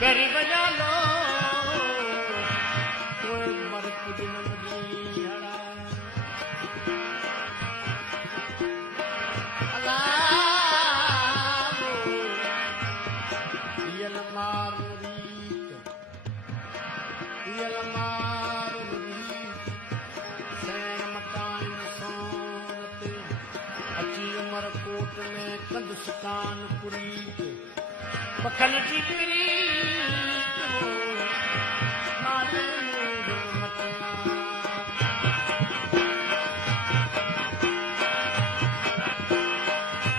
पेरी बजा लो कोई मर्द दिन लगी हड़ा अल्लाह यल मार सैन मकान सोनते अची उमर कोट में कंद सुकान पुरी बखल टिकरी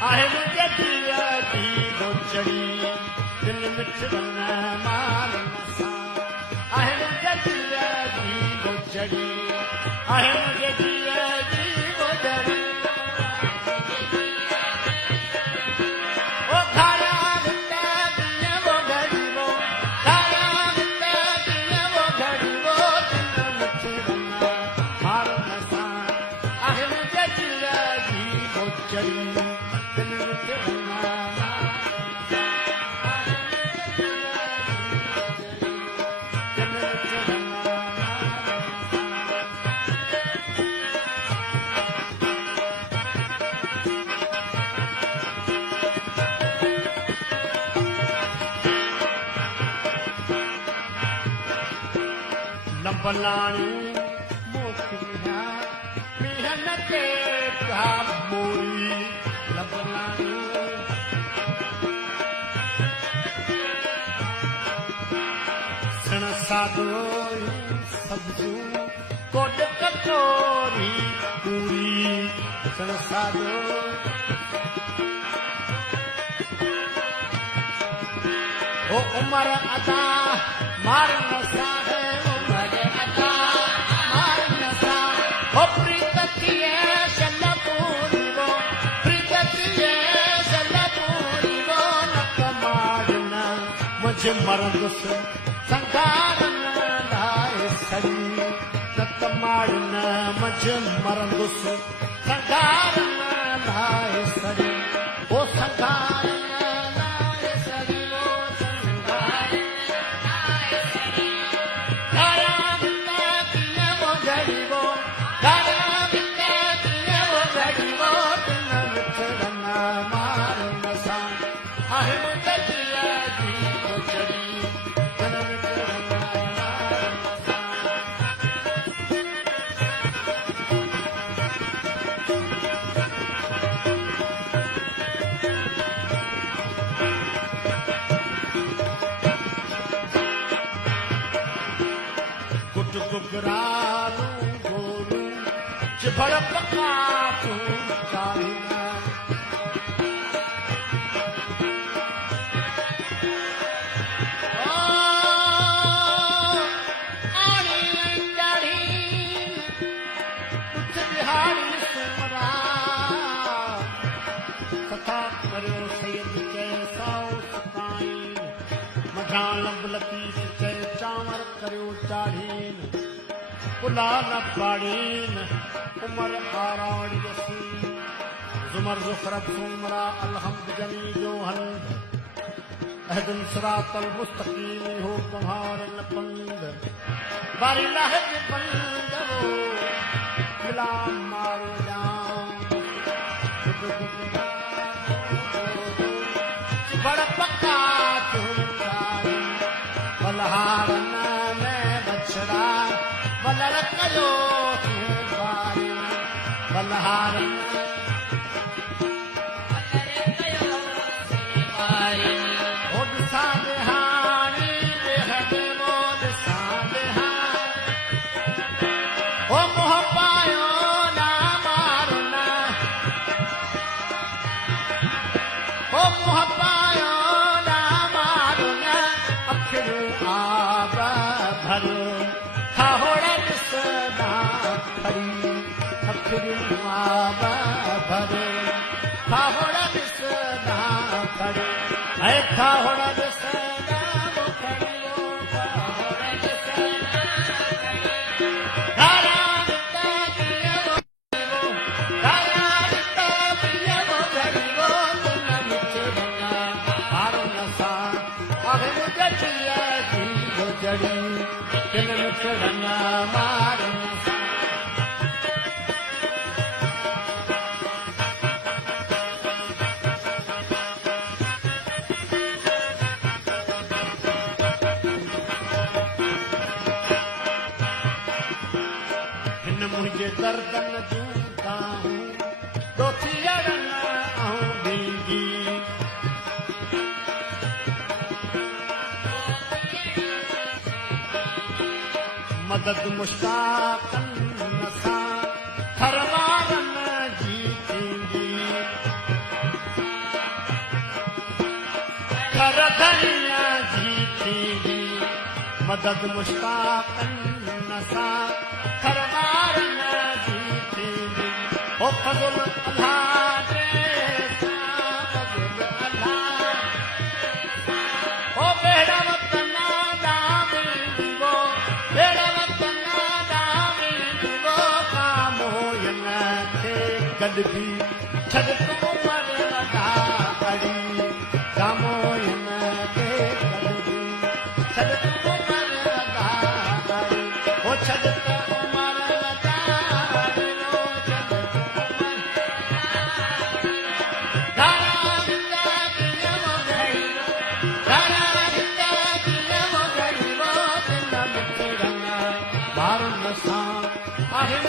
आहे मुझे दिया दी बोचड़ी दिल मिठ बना माल मसा आहे मुझे दिया दी बोचड़ी आहे मुझे दिया दी बोचड़ी बलानी मोखिया मिहन के मोरी लबलानी सण सादो सब्जू कोड कटोरी पूरी सण सादो ओ उमर अदा मार नसा है मुझे मरंदुस संगारन लाए सड़ी तत मारन मुझे मरंदुस संगारन लाए सड़ी ओ संगारन लाए सड़ी ओ संगारन लाए सड़ी गाया बिता किया वो घड़ी वो गाया बिता किया वो घड़ी वो दिन मिठना मारन सा आहे मुझे दिया दी गुगरालू गोलू चिभड़ पका तू चालीना आनी चढ़ी कुछ बिहारी सुमरा कथा करो सैयद के साओ सताईन मझा लब लतीफ के चांवर करो चाढ़ीन पुला न पाड़ीन उमर आराड़ यसीन जुमर जुखरत सुमरा अलहम्द जमी जो हल अहदन सिरातल मुस्तकीम हो तुम्हारे लपंद बारी लहज बंद हो मिला मारो जाम बड़ पक्का चुनकारी बलहारन में बछड़ा बलर कयो बारी बलहारन I दिल मिठड़न मारन सां हिन मुंहिंजे दर्दन जूं ताहूं ॾोथी अड़न ऐं ॾींदी मदद मुश्ताक़न सां थरवारन जी थींदी थर धनिया जी थींदी मदद मुश्ताक़न सां थरवारन जी थींदी ओ फज़ल अल्लाह जे सां फज़ल अल्लाह ओ बेड़ा वतन दामिलो बेड़ा गॾिजी छॾ तूं पर लॻा अड़ी गामो हिन खे गॾिजी छॾ तूं पर लॻा अड़ी ओ छॾ त उमर लॻा अड़ियो छॾ धारा हिता कीअं गईरो धारा हिता कीअं गईरो दिल मिठड़न ॿारनि सां आहे